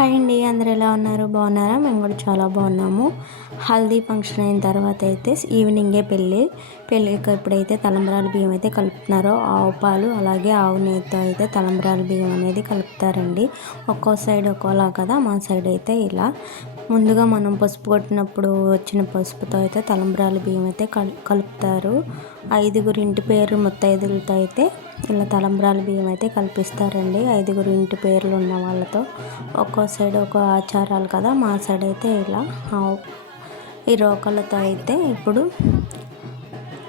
Hi అండి, అందరూ ఎలా ఉన్నారు? బాగున్నారా? మేము కూడా చాలా బాగున్నాము. హల్దీ ఫంక్షన్ అయిన తర్వాత అయితే ఈవినింగే పెళ్ళికి ఎప్పుడైతే తలంబ్రాల బియ్యం అయితే కలుపుతున్నారో ఆవు పాలు అలాగే ఆవు నెయ్యితో అయితే తలంబ్రాల బియ్యం అనేది కలుపుతారండి. ఒక్కో సైడ్ ఒక్కోలా కదా, మా సైడ్ అయితే ఇలా ముందుగా మనం పసుపు కొట్టినప్పుడు వచ్చిన పసుపుతో అయితే తలంబ్రాల బియ్యం అయితే కలుపుతారు. 5 ఇంటి పేరు ముత్తైదులతో అయితే ఇలా తలంబ్రాల బియ్యం అయితే కల్పిస్తారండి. 5 ఇంటి పేర్లు ఉన్న వాళ్ళతో ఒక్కో సైడ్ ఒక్కో ఆచారాలు కదా, మా సైడ్ అయితే ఇలా ఈ రోకలతో అయితే ఇప్పుడు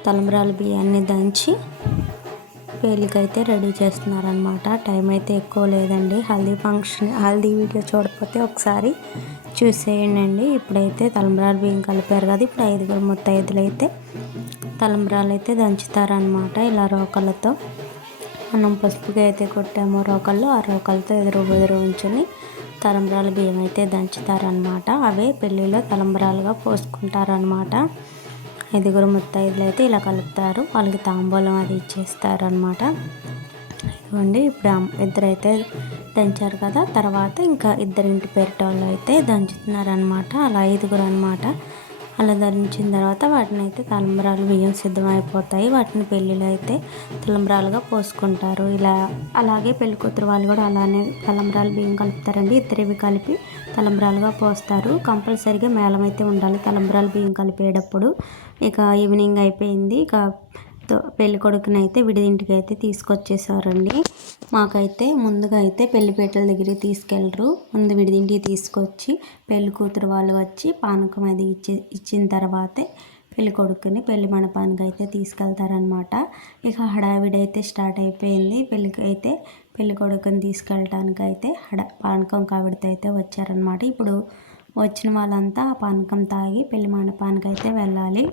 తలంబ్రాల బియ్యాన్ని దంచి పెళ్ళికైతే రెడీ చేస్తున్నారనమాట. టైం అయితే ఎక్కువ లేదండి. హల్దీ వీడియో చూడకపోతే ఒకసారి చూసేయండి. ఇప్పుడైతే తలంబ్రాల బియ్యం కలిపారు కదా, ఇప్పుడు 5 ముత్తైదులు అయితే తలంబ్రాలు అయితే దంచుతారనమాట. ఇలా రోకలతో మనం పసుపుగా అయితే కొట్టామో రోకల్లో, ఆ రోకలతో ఎదురు ఉంచుని తలంబ్రాల బియ్యం అయితే దంచుతారనమాట. అవే పెళ్ళిలో తలంబ్రాలుగా పోసుకుంటారనమాట. 5 ముత్తైదులు అయితే ఇలా కలుపుతారు. వాళ్ళకి తాంబూలం అది ఇచ్చేస్తారనమాట. ఇదిగోండి, ఇప్పుడు ఇద్దరైతే దంచారు కదా, తర్వాత ఇంకా 2 ఇంటి పేరిటోళ్ళు అయితే దంచుతున్నారనమాట. అలా 5 అనమాట. అలా దంచిన తర్వాత వాటిని అయితే తలంబ్రాలు బియ్యం సిద్ధమైపోతాయి. వాటిని పెళ్ళిలో అయితే తలంబ్రాలుగా పోసుకుంటారు. అలాగే పెళ్లి కూతురు వాళ్ళు కూడా అలానే తలంబ్రాలు బియ్యం కలుపుతారండి. ఇద్దరివి కలిపి తలంబ్రాలుగా పోస్తారు. కంపల్సరీగా మేళం అయితే ఉండాలి తలంబ్రాలు బియ్యం కలిపేటప్పుడు. ఇక ఈవినింగ్ అయిపోయింది. ఇక పెళ్లి కొడుకుని అయితే విడిదింటికి అయితే తీసుకొచ్చేసారండి. మాకైతే ముందుగా అయితే పెళ్లిపేటల దగ్గరికి తీసుకెళ్ళరు. ముందు విడిదింటికి తీసుకొచ్చి పెళ్లి కూతురు వాళ్ళు వచ్చి పానకం అది ఇచ్చిన తర్వాతే పెళ్లి కొడుకుని పెళ్లి మండపానికి అయితే తీసుకెళ్తారనమాట. ఇక హడావిడి అయితే స్టార్ట్ అయిపోయింది. పెళ్లి కొడుకుని తీసుకెళ్ళటానికి అయితే పానకం కావిడితో అయితే వచ్చారనమాట. ఇప్పుడు వచ్చిన వాళ్ళంతా ఆ పానకం తాగి పెళ్లి మండపానికి అయితే వెళ్ళాలి.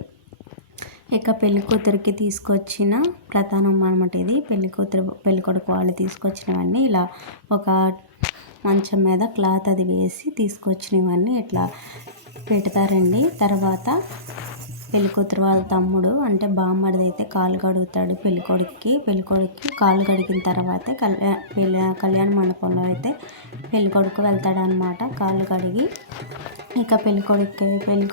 ఇక పెళ్లి కూతురికి తీసుకొచ్చిన ప్రధానం అనమాట ఇది. పెళ్లి కొడుకు వాళ్ళు తీసుకొచ్చినవన్నీ ఇలా ఒక మంచం మీద క్లాత్ అది వేసి తీసుకొచ్చినవన్నీ ఇట్లా పెడతారండి. తర్వాత పెళ్లి కూతురు వాళ్ళ తమ్ముడు అంటే బామ్మడిది అయితే కాలు కడుగుతాడు పెళ్ళికొడుక్కి కాలు కడిగిన తర్వాతే కళ్యాణ మండపంలో అయితే పెళ్లి కొడుకు వెళ్తాడనమాట. కాలు కడిగి ఇక పెళ్లి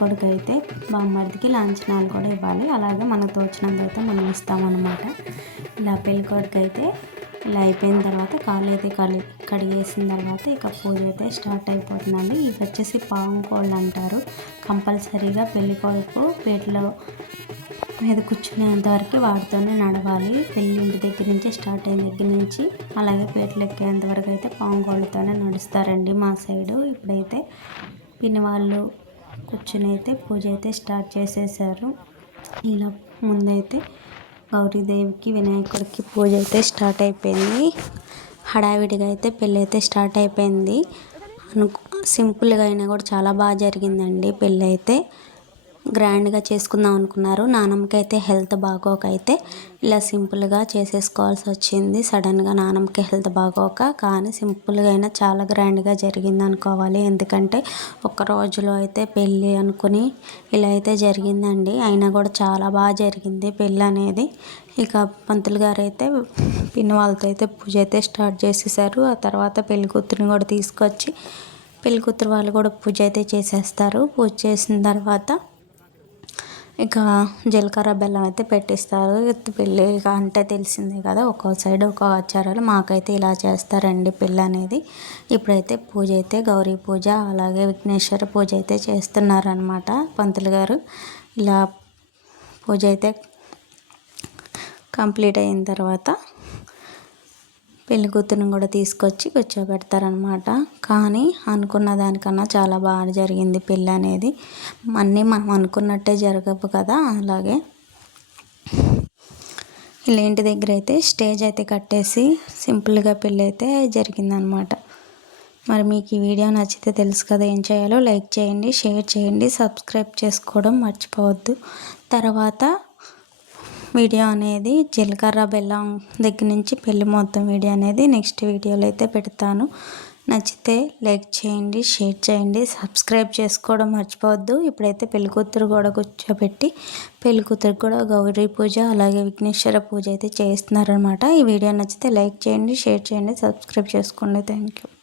కొడుకు అయితే బామ్మడిదికి లాంఛనాలు కూడా ఇవ్వాలి. అలాగే మనకు తోచినంత అయితే మనం ఇస్తామన్నమాట. ఇలా పెళ్లి కొడుకు అయితే ఇలా అయిపోయిన తర్వాత కాళ్ళు అయితే కడిగేసిన తర్వాత ఇక పూజ అయితే స్టార్ట్ అయిపోతుందండి. ఇవి వచ్చేసి పాము కోళ్ళు అంటారు. కంపల్సరీగా పెళ్లి కొడుకు పీటలో మీద కూర్చునేంత వరకు వాటితోనే నడవాలి. పెళ్ళి ఇంటి దగ్గర నుంచి స్టార్ట్ అయిన దగ్గర నుంచి అలాగే పీటలు ఎక్కేంత వరకు అయితే పాము కోళ్ళతోనే నడుస్తారండి మా సైడు. ఇప్పుడైతే పిన్ని వాళ్ళు కూర్చుని అయితే పూజ అయితే స్టార్ట్ చేసేసారు. ఇలా ముందైతే గౌరీదేవికి వినాయకుడికి పూజ అయితే స్టార్ట్ అయిపోయింది. హడావిడిగా అయితే పెళ్ళి అయితే స్టార్ట్ అయిపోయింది. సింపుల్గా అయినా కూడా చాలా బాగా జరిగిందండి. పెళ్ళి అయితే గ్రాండ్గా చేసుకుందాం అనుకున్నారు. నాన్నమ్మకి అయితే హెల్త్ బాగోక అయితే ఇలా సింపుల్గా చేసేసుకోవాల్సి వచ్చింది. సడన్గా నాన్నమ్మకి హెల్త్ బాగోక, కానీ సింపుల్గా అయినా చాలా గ్రాండ్గా జరిగింది అనుకోవాలి. ఎందుకంటే ఒక్క రోజులో అయితే పెళ్ళి అనుకుని ఇలా అయితే జరిగిందండి. అయినా కూడా చాలా బాగా జరిగింది పెళ్ళి అనేది. ఇక పంతులు గారు అయితే పిన్ని వాళ్ళతో అయితే పూజ అయితే స్టార్ట్ చేసేసారు. ఆ తర్వాత పెళ్లి కూతురిని కూడా తీసుకొచ్చి పెళ్లి కూతురు వాళ్ళు కూడా పూజ అయితే చేసేస్తారు. పూజ చేసిన తర్వాత ఇక జీలకర్ర బెల్లం అయితే పెట్టిస్తారు. పెళ్ళి ఇక అంటే తెలిసిందే కదా, ఒక్కో సైడ్ ఒక్కో ఆచారాలు. మాకైతే ఇలా చేస్తారండి పెళ్ళి అనేది. ఇప్పుడైతే పూజ అయితే గౌరీ పూజ అలాగే విఘ్నేశ్వర పూజ అయితే చేస్తున్నారనమాట పంతులు గారు. ఇలా పూజ అయితే కంప్లీట్ అయిన తర్వాత పెళ్లి కూతురుని కూడా తీసుకొచ్చి కూర్చోబెడతారనమాట. కానీ అనుకున్న దానికన్నా చాలా బాగా జరిగింది పెళ్ళి అనేది. అన్నీ మనం అనుకున్నట్టే జరగవు కదా, అలాగే ఇలా ఇంటి దగ్గర అయితే స్టేజ్ అయితే కట్టేసి సింపుల్గా పెళ్ళి అయితే జరిగిందనమాట. మరి మీకు ఈ వీడియో నచ్చితే తెలుసు కదా ఏం చేయాలో. లైక్ చేయండి, షేర్ చేయండి, సబ్స్క్రైబ్ చేసుకోవడం మర్చిపోవద్దు. తర్వాత వీడియో అనేది జీలకర్ర బెల్లం దగ్గర నుంచి పెళ్ళి మొత్తం వీడియో అనేది నెక్స్ట్ వీడియోలో అయితే పెడతాను. నచ్చితే లైక్ చేయండి, షేర్ చేయండి, సబ్స్క్రైబ్ చేసుకోవడం మర్చిపోవద్దు. ఇప్పుడైతే పెళ్లి కూతురు కూడా కూర్చోబెట్టి పెళ్లి కూతురికి కూడా గౌరీ పూజ అలాగే విఘ్నేశ్వర పూజ అయితే చేస్తున్నారనమాట. ఈ వీడియో నచ్చితే లైక్ చేయండి, షేర్ చేయండి, సబ్స్క్రైబ్ చేసుకోండి. Thank you.